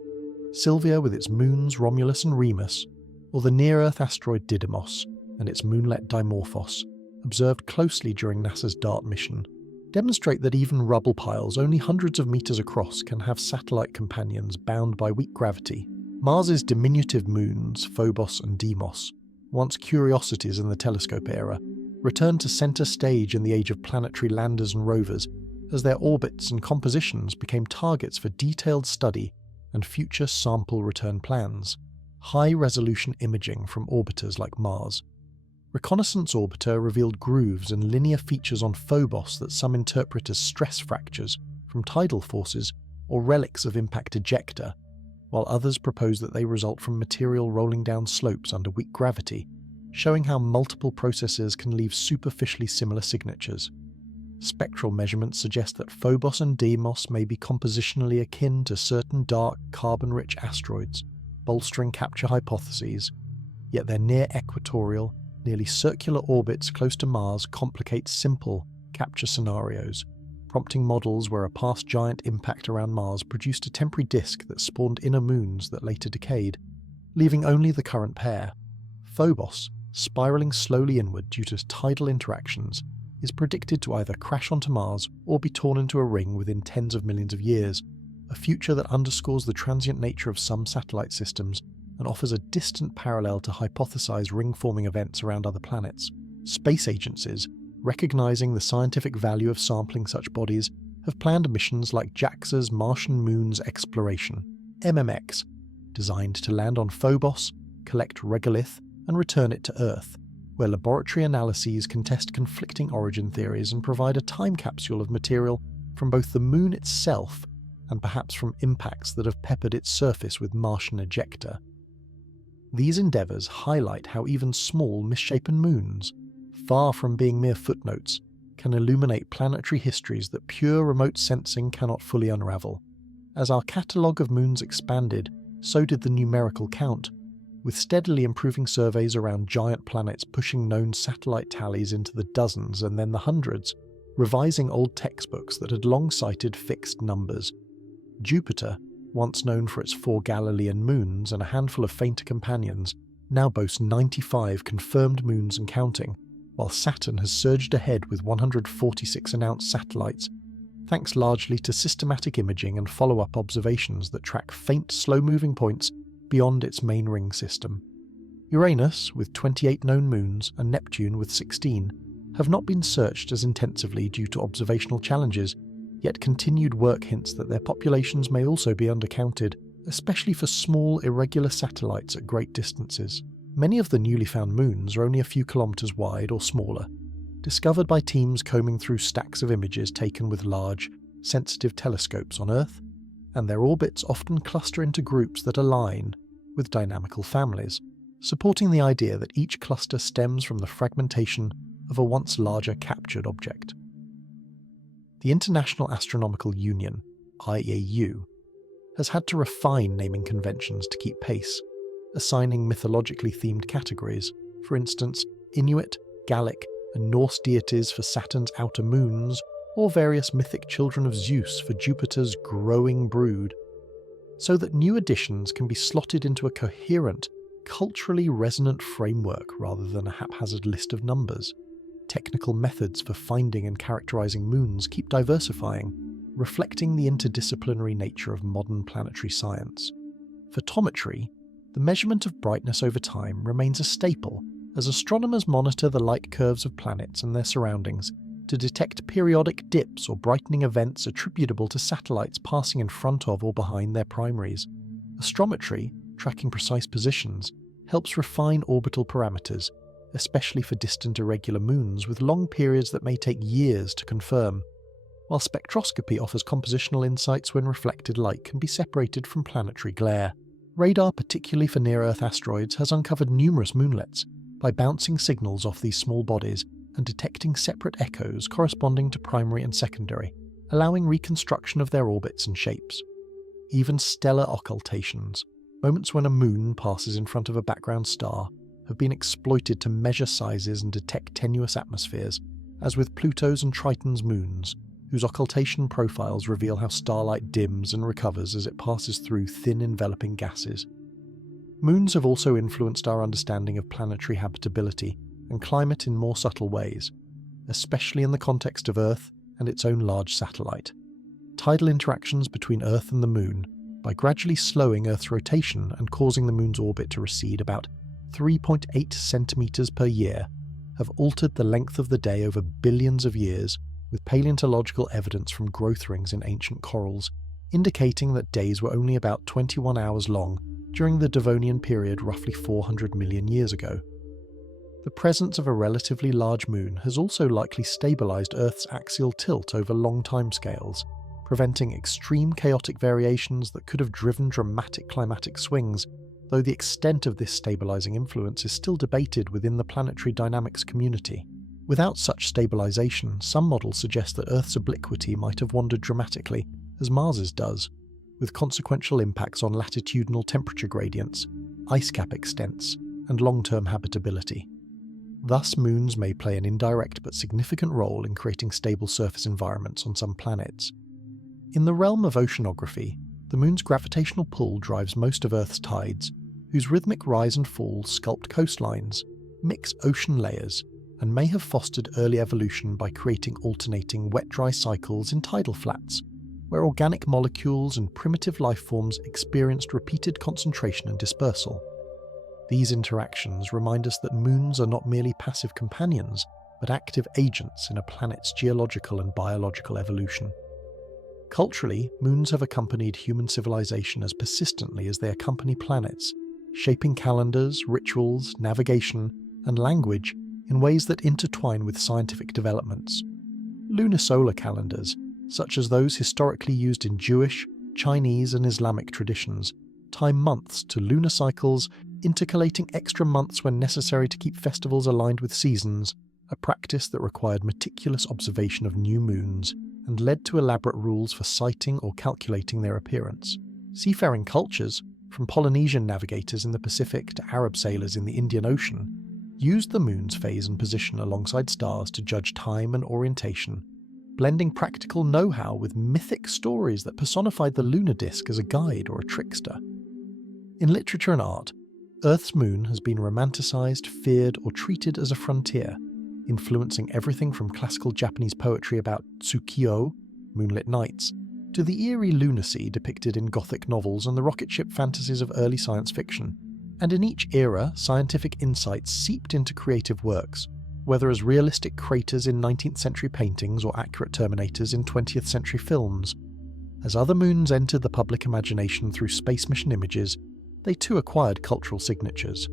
Sylvia with its moons Romulus and Remus, or the near-Earth asteroid Didymos and its moonlet Dimorphos, observed closely during NASA's DART mission, demonstrate that even rubble piles only hundreds of meters across can have satellite companions bound by weak gravity. Mars's diminutive moons, Phobos and Deimos, once curiosities in the telescope era, return to center stage in the age of planetary landers and rovers as their orbits and compositions became targets for detailed study and future sample return plans. High-resolution imaging from orbiters like Mars. Reconnaissance Orbiter revealed grooves and linear features on Phobos that some interpret as stress fractures from tidal forces or relics of impact ejecta, while others propose that they result from material rolling down slopes under weak gravity, showing how multiple processes can leave superficially similar signatures. Spectral measurements suggest that Phobos and Deimos may be compositionally akin to certain dark, carbon-rich asteroids, bolstering capture hypotheses, yet their near-equatorial, nearly circular orbits close to Mars complicate simple capture scenarios, prompting models where a past giant impact around Mars produced a temporary disk that spawned inner moons that later decayed, leaving only the current pair. Phobos, spiraling slowly inward due to tidal interactions, is predicted to either crash onto Mars or be torn into a ring within tens of millions of years, a future that underscores the transient nature of some satellite systems and offers a distant parallel to hypothesized ring-forming events around other planets. Space agencies, recognizing the scientific value of sampling such bodies, have planned missions like JAXA's Martian Moons Exploration, MMX, designed to land on Phobos, collect regolith, and return it to Earth, where laboratory analyses can test conflicting origin theories and provide a time capsule of material from both the Moon itself and perhaps from impacts that have peppered its surface with Martian ejecta. These endeavours highlight how even small, misshapen moons, far from being mere footnotes, can illuminate planetary histories that pure remote sensing cannot fully unravel. As our catalogue of moons expanded, so did the numerical count, with steadily improving surveys around giant planets pushing known satellite tallies into the dozens and then the hundreds, revising old textbooks that had long cited fixed numbers. Jupiter, once known for its 4 Galilean moons and a handful of fainter companions, now boasts 95 confirmed moons and counting, while Saturn has surged ahead with 146 announced satellites, thanks largely to systematic imaging and follow-up observations that track faint, slow-moving points beyond its main ring system. Uranus, with 28 known moons, and Neptune, with 16, have not been searched as intensively due to observational challenges, yet continued work hints that their populations may also be undercounted, especially for small, irregular satellites at great distances. Many of the newly found moons are only a few kilometers wide or smaller, discovered by teams combing through stacks of images taken with large, sensitive telescopes on Earth, and their orbits often cluster into groups that align with dynamical families, supporting the idea that each cluster stems from the fragmentation of a once larger captured object. The International Astronomical Union, IAU, has had to refine naming conventions to keep pace, assigning mythologically themed categories, for instance, Inuit, Gallic, and Norse deities for Saturn's outer moons, or various mythic children of Zeus for Jupiter's growing brood, so that new additions can be slotted into a coherent, culturally resonant framework rather than a haphazard list of numbers. Technical methods for finding and characterizing moons keep diversifying, reflecting the interdisciplinary nature of modern planetary science. Photometry, the measurement of brightness over time, remains a staple, as astronomers monitor the light curves of planets and their surroundings to detect periodic dips or brightening events attributable to satellites passing in front of or behind their primaries. Astrometry, tracking precise positions, helps refine orbital parameters, especially for distant irregular moons with long periods that may take years to confirm, while spectroscopy offers compositional insights when reflected light can be separated from planetary glare. Radar, particularly for near-Earth asteroids, has uncovered numerous moonlets by bouncing signals off these small bodies and detecting separate echoes corresponding to primary and secondary, allowing reconstruction of their orbits and shapes. Even stellar occultations, moments when a moon passes in front of a background star, have been exploited to measure sizes and detect tenuous atmospheres, as with Pluto's and Triton's moons, whose occultation profiles reveal how starlight dims and recovers as it passes through thin enveloping gases. Moons have also influenced our understanding of planetary habitability and climate in more subtle ways, especially in the context of Earth and its own large satellite. Tidal interactions between Earth and the Moon, by gradually slowing Earth's rotation and causing the Moon's orbit to recede about 3.8 centimeters per year, have altered the length of the day over billions of years, with paleontological evidence from growth rings in ancient corals, indicating that days were only about 21 hours long during the Devonian period roughly 400 million years ago. The presence of a relatively large moon has also likely stabilized Earth's axial tilt over long timescales, preventing extreme chaotic variations that could have driven dramatic climatic swings, though the extent of this stabilizing influence is still debated within the planetary dynamics community. Without such stabilization, some models suggest that Earth's obliquity might have wandered dramatically, as Mars's does, with consequential impacts on latitudinal temperature gradients, ice cap extents, and long-term habitability. Thus, moons may play an indirect but significant role in creating stable surface environments on some planets. In the realm of oceanography, the moon's gravitational pull drives most of Earth's tides, whose rhythmic rise and fall sculpt coastlines, mix ocean layers, and may have fostered early evolution by creating alternating wet-dry cycles in tidal flats, where organic molecules and primitive life forms experienced repeated concentration and dispersal. These interactions remind us that moons are not merely passive companions, but active agents in a planet's geological and biological evolution. Culturally, moons have accompanied human civilization as persistently as they accompany planets, shaping calendars, rituals, navigation, and language in ways that intertwine with scientific developments. Lunisolar calendars, such as those historically used in Jewish, Chinese, and Islamic traditions, time months to lunar cycles, intercalating extra months when necessary to keep festivals aligned with seasons, a practice that required meticulous observation of new moons and led to elaborate rules for sighting or calculating their appearance. Seafaring cultures, from Polynesian navigators in the Pacific to Arab sailors in the Indian Ocean, used the moon's phase and position alongside stars to judge time and orientation, blending practical know-how with mythic stories that personified the lunar disk as a guide or a trickster. In literature and art, Earth's moon has been romanticized, feared, or treated as a frontier, influencing everything from classical Japanese poetry about Tsukio, moonlit nights, to the eerie lunacy depicted in Gothic novels and the rocket ship fantasies of early science fiction. And in each era, scientific insights seeped into creative works, whether as realistic craters in 19th century paintings or accurate terminators in 20th century films. As other moons entered the public imagination through space mission images, they too acquired cultural signatures.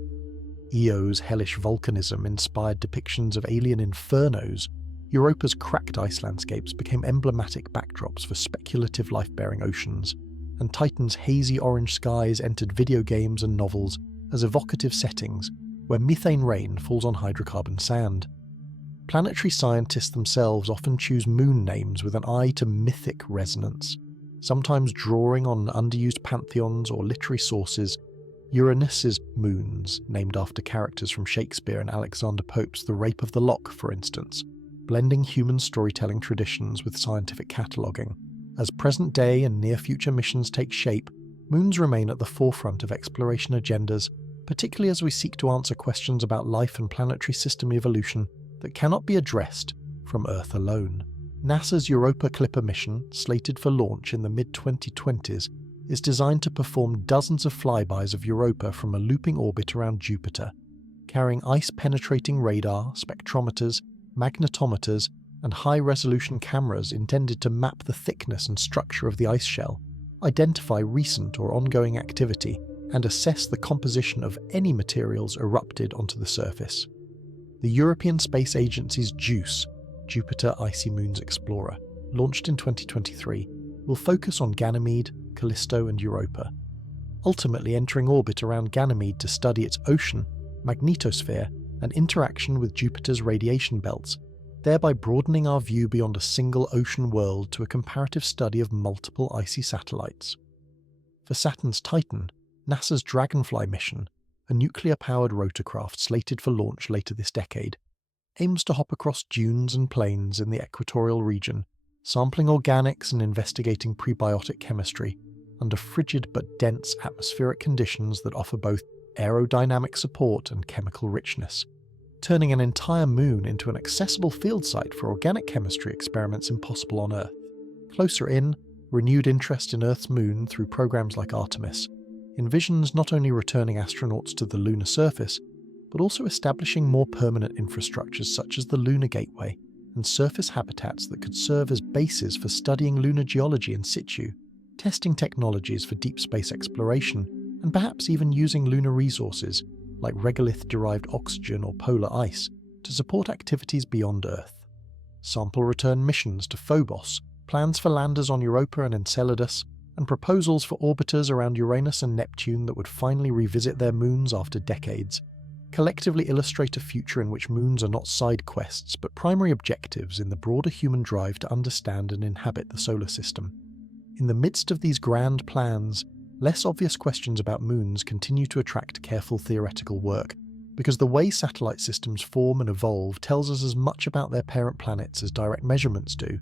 Eo's hellish volcanism inspired depictions of alien infernos. Europa's cracked ice landscapes became emblematic backdrops for speculative life-bearing oceans, and Titan's hazy orange skies entered video games and novels as evocative settings where methane rain falls on hydrocarbon sand. Planetary scientists themselves often choose moon names with an eye to mythic resonance, sometimes drawing on underused pantheons or literary sources. Uranus's moons, named after characters from Shakespeare and Alexander Pope's The Rape of the Lock, for instance, blending human storytelling traditions with scientific cataloguing. As present-day and near-future missions take shape, moons remain at the forefront of exploration agendas, particularly as we seek to answer questions about life and planetary system evolution that cannot be addressed from Earth alone. NASA's Europa Clipper mission, slated for launch in the mid-2020s, is designed to perform dozens of flybys of Europa from a looping orbit around Jupiter, carrying ice-penetrating radar, spectrometers, magnetometers, and high-resolution cameras intended to map the thickness and structure of the ice shell, identify recent or ongoing activity, and assess the composition of any materials erupted onto the surface. The European Space Agency's JUICE, Jupiter Icy Moons Explorer, launched in 2023, will focus on Ganymede, Callisto, and Europa, ultimately entering orbit around Ganymede to study its ocean, magnetosphere, and interaction with Jupiter's radiation belts, thereby broadening our view beyond a single ocean world to a comparative study of multiple icy satellites. For Saturn's Titan, NASA's Dragonfly mission, a nuclear-powered rotorcraft slated for launch later this decade, aims to hop across dunes and plains in the equatorial region, sampling organics and investigating prebiotic chemistry under frigid but dense atmospheric conditions that offer both aerodynamic support and chemical richness, turning an entire moon into an accessible field site for organic chemistry experiments impossible on Earth. Closer in, renewed interest in Earth's moon through programs like Artemis envisions not only returning astronauts to the lunar surface, but also establishing more permanent infrastructures such as the Lunar Gateway and surface habitats that could serve as bases for studying lunar geology in situ, testing technologies for deep space exploration, and perhaps even using lunar resources like regolith-derived oxygen or polar ice to support activities beyond Earth. Sample return missions to Phobos, plans for landers on Europa and Enceladus, and proposals for orbiters around Uranus and Neptune that would finally revisit their moons after decades, collectively illustrate a future in which moons are not side quests but primary objectives in the broader human drive to understand and inhabit the solar system. In the midst of these grand plans, less obvious questions about moons continue to attract careful theoretical work, because the way satellite systems form and evolve tells us as much about their parent planets as direct measurements do.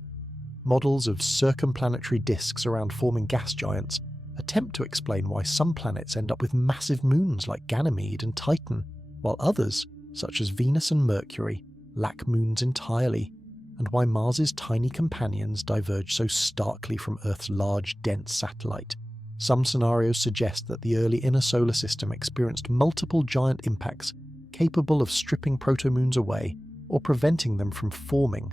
Models of circumplanetary disks around forming gas giants attempt to explain why some planets end up with massive moons like Ganymede and Titan, while others, such as Venus and Mercury, lack moons entirely, and why Mars's tiny companions diverge so starkly from Earth's large, dense satellite. Some scenarios suggest that the early inner solar system experienced multiple giant impacts capable of stripping protomoons away or preventing them from forming,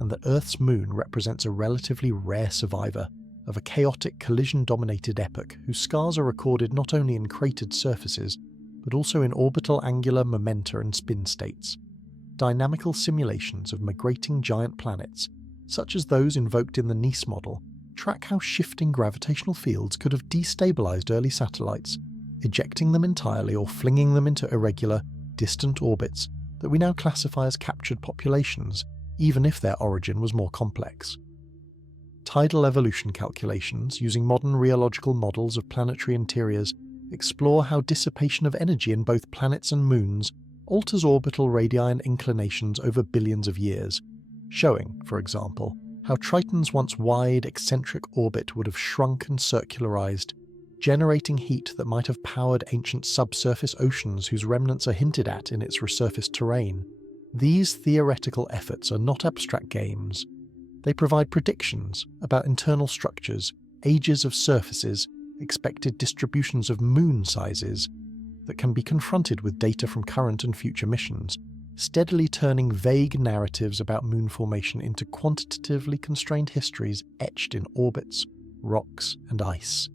and that Earth's moon represents a relatively rare survivor of a chaotic collision-dominated epoch whose scars are recorded not only in cratered surfaces, but also in orbital angular momenta and spin states. Dynamical simulations of migrating giant planets, such as those invoked in the Nice model, track how shifting gravitational fields could have destabilized early satellites, ejecting them entirely or flinging them into irregular, distant orbits that we now classify as captured populations, even if their origin was more complex. Tidal evolution calculations using modern rheological models of planetary interiors explore how dissipation of energy in both planets and moons alters orbital radii and inclinations over billions of years, showing, for example, how Triton's once wide, eccentric orbit would have shrunk and circularized, generating heat that might have powered ancient subsurface oceans whose remnants are hinted at in its resurfaced terrain. These theoretical efforts are not abstract games. They provide predictions about internal structures, ages of surfaces, expected distributions of moon sizes that can be confronted with data from current and future missions, steadily turning vague narratives about moon formation into quantitatively constrained histories etched in orbits, rocks, and ice.